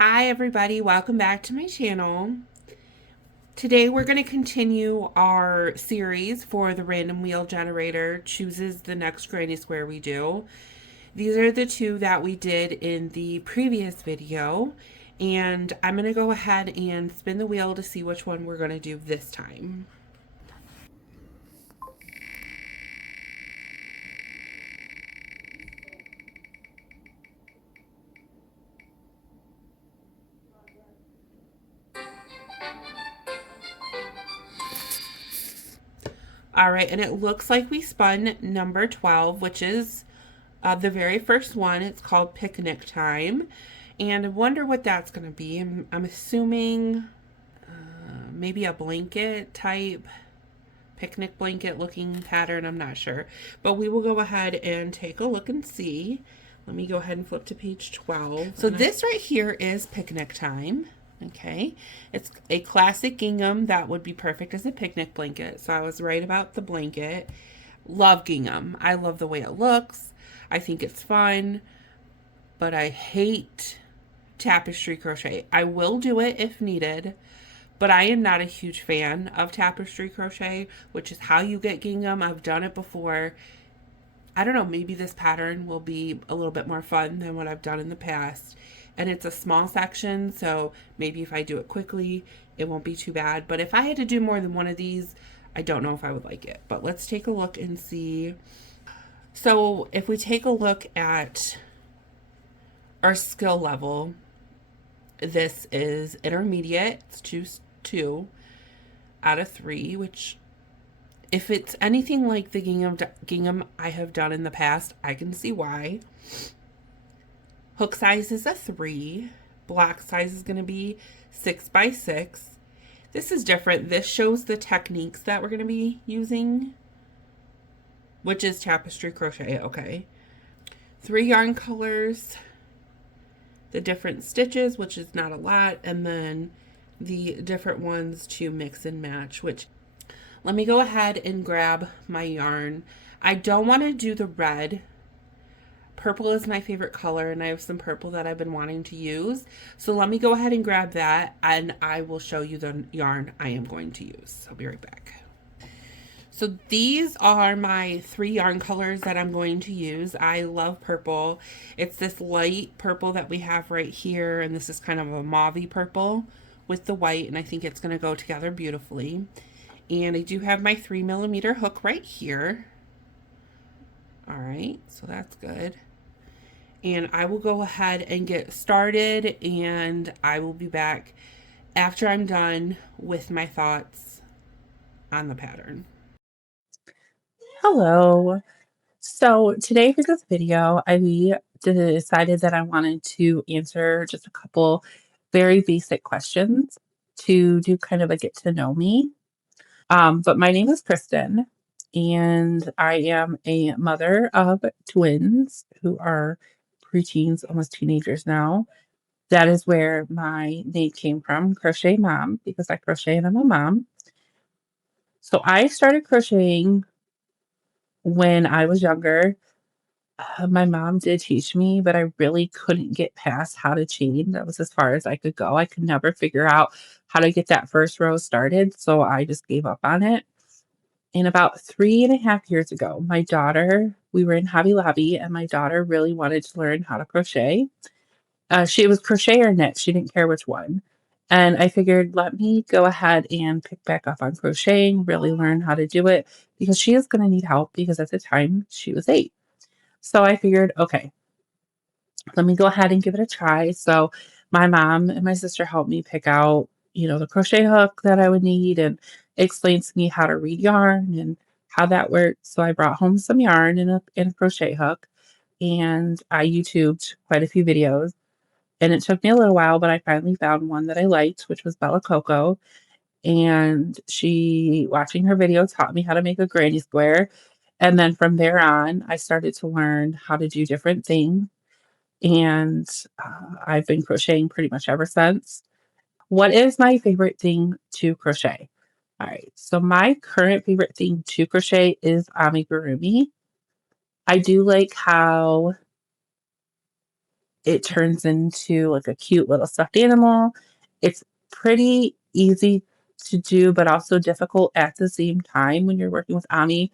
Hi everybody, welcome back to my channel. Today we're going to continue our series for the random wheel generator chooses the next granny square we do. These are the two that we did in the previous video, and I'm going to go ahead and spin the wheel to see which one we're going to do this time. All right, and it looks like we spun number 12, which is the very first one. It's called Picnic Time. And I wonder what that's going to be. I'm assuming maybe a blanket type, picnic blanket looking pattern. I'm not sure. But we will go ahead and take a look and see. Let me go ahead and flip to page 12. So this right here is Picnic Time. Okay, it's a classic gingham that would be perfect as a picnic blanket. So I was right about the blanket. Love gingham. I love the way it looks. I think it's fun, but I hate tapestry crochet. I will do it if needed, but I am not a huge fan of tapestry crochet, which is how you get gingham. I've done it before. I don't know, maybe this pattern will be a little bit more fun than what I've done in the past. And it's a small section, so maybe if I do it quickly, it won't be too bad. But if I had to do more than one of these, I don't know if I would like it. But let's take a look and see. So if we take a look at our skill level, this is intermediate. It's two out of 3, which if it's anything like the gingham I have done in the past, I can see why. Hook size is a 3. Block size is going to be 6 by 6. This is different. This shows the techniques that we're going to be using, which is tapestry crochet. Okay. 3 yarn colors, the different stitches, which is not a lot, and then the different ones to mix and match, which let me go ahead and grab my yarn. I don't want to do the red. Purple is my favorite color, and I have some purple that I've been wanting to use. So let me go ahead and grab that, and I will show you the yarn I am going to use. I'll be right back. So these are my 3 yarn colors that I'm going to use. I love purple. It's this light purple that we have right here, and this is kind of a mauvey purple with the white, and I think it's going to go together beautifully. And I do have my 3mm hook right here. All right, so that's good. And I will go ahead and get started, and I will be back after I'm done with my thoughts on the pattern. Hello. So today for this video, I decided that I wanted to answer just a couple very basic questions to do kind of a get to know me. But my name is Kristen, and I am a mother of twins who are preteens, almost teenagers now. That is where my name came from, Crochet Mom, because I crochet and I'm a mom. So I started crocheting when I was younger. My mom did teach me, but I really couldn't get past how to chain. That was as far as I could go. I could never figure out how to get that first row started, so I just gave up on it. And about 3.5 years ago, we were in Hobby Lobby, and my daughter really wanted to learn how to crochet. She was crochet or knit. She didn't care which one. And I figured, let me go ahead and pick back up on crocheting, really learn how to do it because she is going to need help because at the time she was 8. So I figured, okay, let me go ahead and give it a try. So my mom and my sister helped me pick out, the crochet hook that I would need and explained to me how to read yarn and how that worked. So I brought home some yarn and a crochet hook, and I YouTubed quite a few videos. And it took me a little while, but I finally found one that I liked, which was Bella Coco. And watching her video, taught me how to make a granny square. And then from there on, I started to learn how to do different things. And I've been crocheting pretty much ever since. What is my favorite thing to crochet? All right. So my current favorite thing to crochet is amigurumi. I do like how it turns into like a cute little stuffed animal. It's pretty easy to do, but also difficult at the same time when you're working with Ami.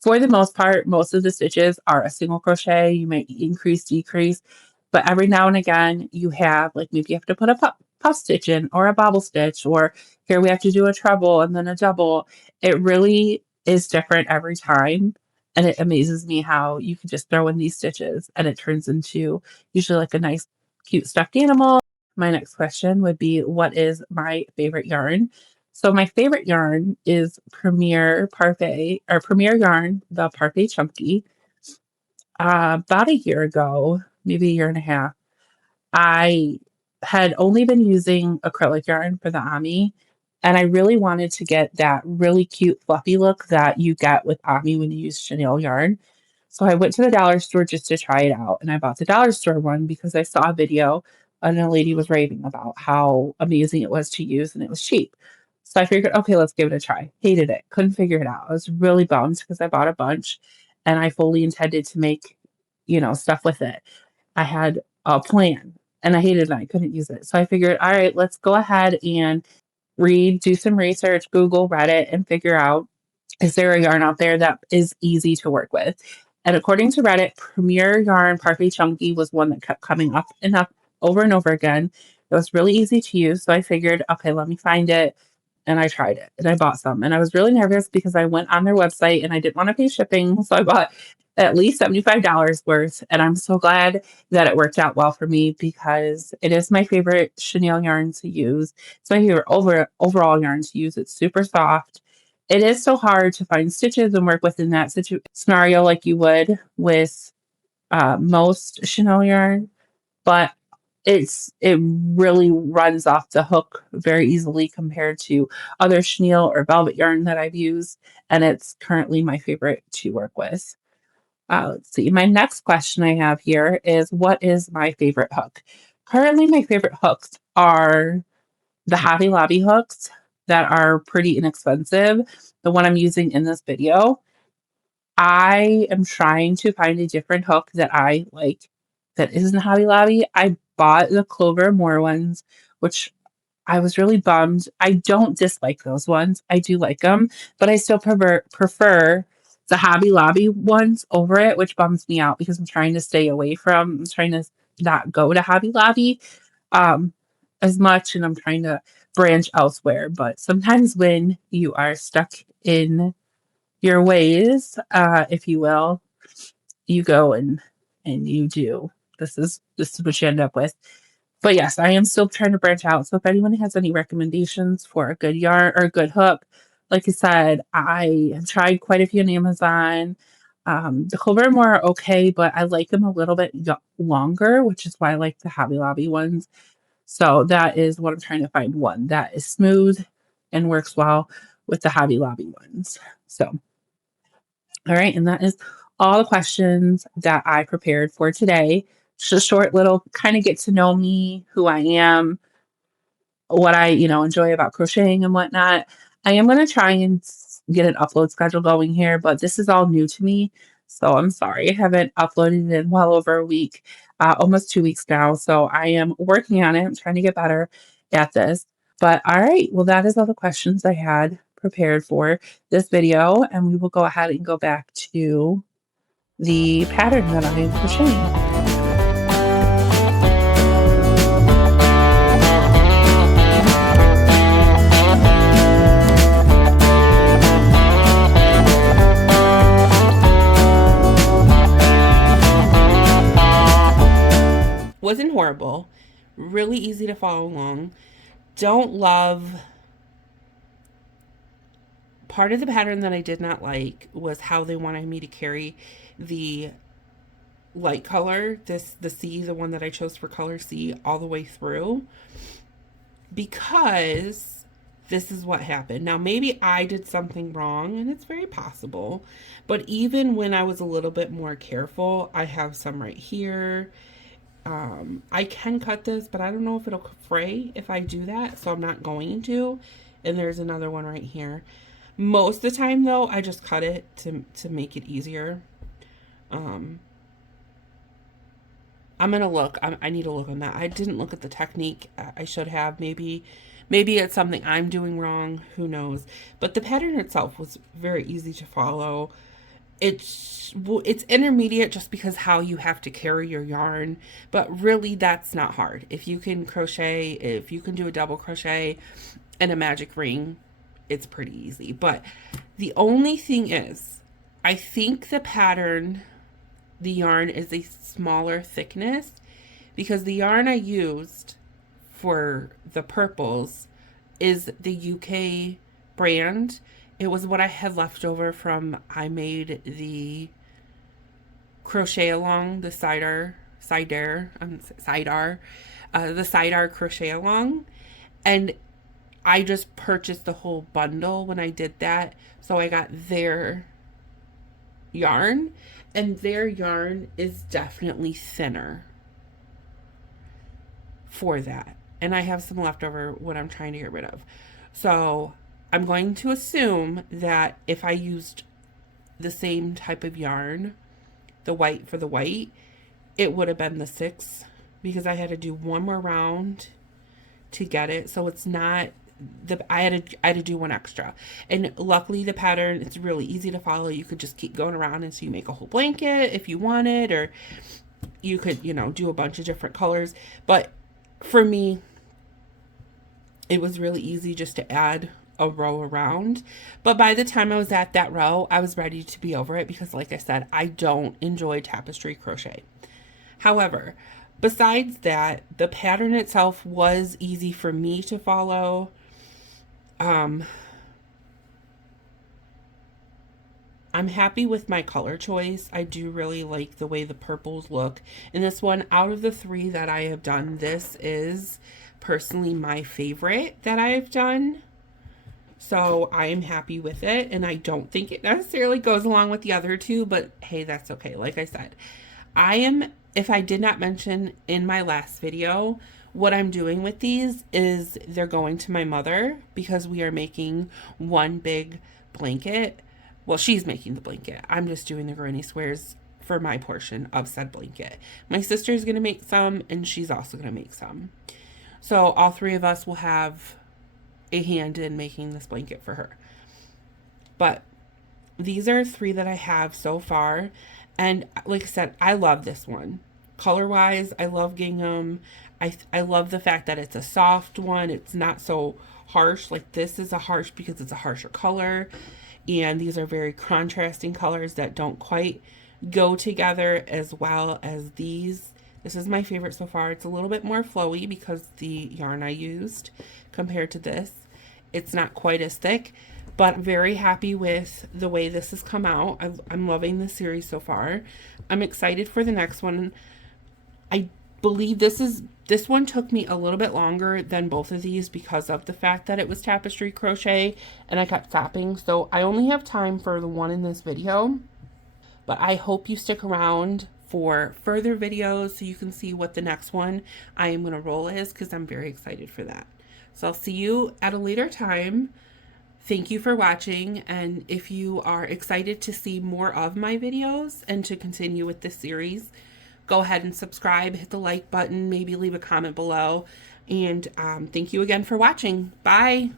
For the most part, most of the stitches are a single crochet. You may increase, decrease, but every now and again, you have like maybe you have to put a puff stitch in or a bobble stitch, or here we have to do a treble and then a double. It really is different every time. And it amazes me how you can just throw in these stitches and it turns into usually like a nice, cute stuffed animal. My next question would be, what is my favorite yarn? So my favorite yarn is Premier Parfait or Premier Yarn, the Parfait Chunky. About a year ago, maybe a year and a half, I had only been using acrylic yarn for the Ami, and I really wanted to get that really cute fluffy look that you get with Ami when you use chenille yarn. So I went to the dollar store just to try it out, and I bought the dollar store one because I saw a video and a lady was raving about how amazing it was to use and it was cheap. So I figured, okay, let's give it a try. Hated it. Couldn't figure it out. I was really bummed because I bought a bunch and I fully intended to make, stuff with it. I had a plan and I hated it. I couldn't use it. So I figured, all right, let's go ahead and do some research, Google, Reddit, and figure out, is there a yarn out there that is easy to work with? And according to Reddit, Premier Yarn Parfait Chunky was one that kept coming up and up over and over again. It was really easy to use. So I figured, okay, let me find it. And I tried it and I bought some. And I was really nervous because I went on their website and I didn't want to pay shipping. So I bought at least $75 worth. And I'm so glad that it worked out well for me because it is my favorite chenille yarn to use. It's my favorite overall yarn to use. It's super soft. It is so hard to find stitches and work within that scenario like you would with most chenille yarn, but it really runs off the hook very easily compared to other chenille or velvet yarn that I've used, and it's currently my favorite to work with. Let's see. My next question I have here is, what is my favorite hook? Currently, my favorite hooks are the Hobby Lobby hooks that are pretty inexpensive. The one I'm using in this video. I am trying to find a different hook that I like that isn't Hobby Lobby. I bought the Clover Moore ones, which I was really bummed. I don't dislike those ones. I do like them, but I still prefer the Hobby Lobby ones over it, which bums me out because I'm trying to not go to Hobby Lobby um, as much, and I'm trying to branch elsewhere. But sometimes when you are stuck in your ways, if you will, you go and you do. This is what you end up with. But yes, I am still trying to branch out. So if anyone has any recommendations for a good yarn or a good hook, like I said, I have tried quite a few on Amazon. The Clover Moore are okay, but I like them a little bit longer, which is why I like the Hobby Lobby ones. So that is what I'm trying to find, one that is smooth and works well with the Hobby Lobby ones. So, all right, and that is all the questions that I prepared for today. Just a short little kind of get to know me, who I am, what I, enjoy about crocheting and whatnot. I am going to try and get an upload schedule going here, but this is all new to me. So I'm sorry. I haven't uploaded in well over a week, almost 2 weeks now. So I am working on it. I'm trying to get better at this. But all right. Well, that is all the questions I had prepared for this video. And we will go ahead and go back to the pattern that I am crocheting. Wasn't horrible. Really easy to follow along. Don't love. Part of the pattern that I did not like was how they wanted me to carry the light color, the C, the one that I chose for color C, all the way through, because this is what happened. Now, maybe I did something wrong, and it's very possible, but even when I was a little bit more careful, I have some right here. I can cut this, but I don't know if it'll fray if I do that, so I'm not going to. And there's another one right here. Most of the time, though, I just cut it to make it easier. I'm gonna look. I need to look on that. I didn't look at the technique. I should have. Maybe it's something I'm doing wrong. Who knows? But the pattern itself was very easy to follow. It's intermediate just because how you have to carry your yarn, but really that's not hard. If you can crochet, if you can do a double crochet and a magic ring, it's pretty easy. But the only thing is, I think the pattern, the yarn is a smaller thickness because the yarn I used for the purples is the UK brand. It was what I had left over from I made the crochet along the the sidear crochet along, and I just purchased the whole bundle when I did that. So I got their yarn, and their yarn is definitely thinner for that. And I have some leftover what I'm trying to get rid of. So I'm going to assume that if I used the same type of yarn, the white for the white, it would have been the 6 because I had to do one more round to get it. So it's not I had to do one extra. And luckily the pattern, it's really easy to follow. You could just keep going around and so you make a whole blanket if you wanted, or you could, do a bunch of different colors. But for me, it was really easy just to add a row around. But by the time I was at that row, I was ready to be over it because, like I said, I don't enjoy tapestry crochet. However, besides that, the pattern itself was easy for me to follow. I'm happy with my color choice. I do really like the way the purples look. And this one, out of the 3 that I have done, this is personally my favorite that I've done. So I am happy with it, and I don't think it necessarily goes along with the other 2, but hey, that's okay. Like I said, if I did not mention in my last video, what I'm doing with these is they're going to my mother because we are making one big blanket. Well, she's making the blanket. I'm just doing the granny squares for my portion of said blanket. My sister's going to make some, and she's also going to make some. So all 3 of us will have a hand in making this blanket for her. But these are 3 that I have so far. And like I said, I love this one. Color-wise, I love gingham. I love the fact that it's a soft one. It's not so harsh. Like this is a harsh because it's a harsher color. And these are very contrasting colors that don't quite go together as well as these. This is my favorite so far. It's a little bit more flowy because the yarn I used compared to this. It's not quite as thick, but I'm very happy with the way this has come out. I'm loving this series so far. I'm excited for the next one. I believe this one took me a little bit longer than both of these because of the fact that it was tapestry crochet and I kept stopping. So I only have time for the one in this video, but I hope you stick around for further videos so you can see what the next one I am going to roll is, because I'm very excited for that. So I'll see you at a later time. Thank you for watching, and if you are excited to see more of my videos and to continue with this series, go ahead and subscribe, hit the like button, maybe leave a comment below, and thank you again for watching. Bye!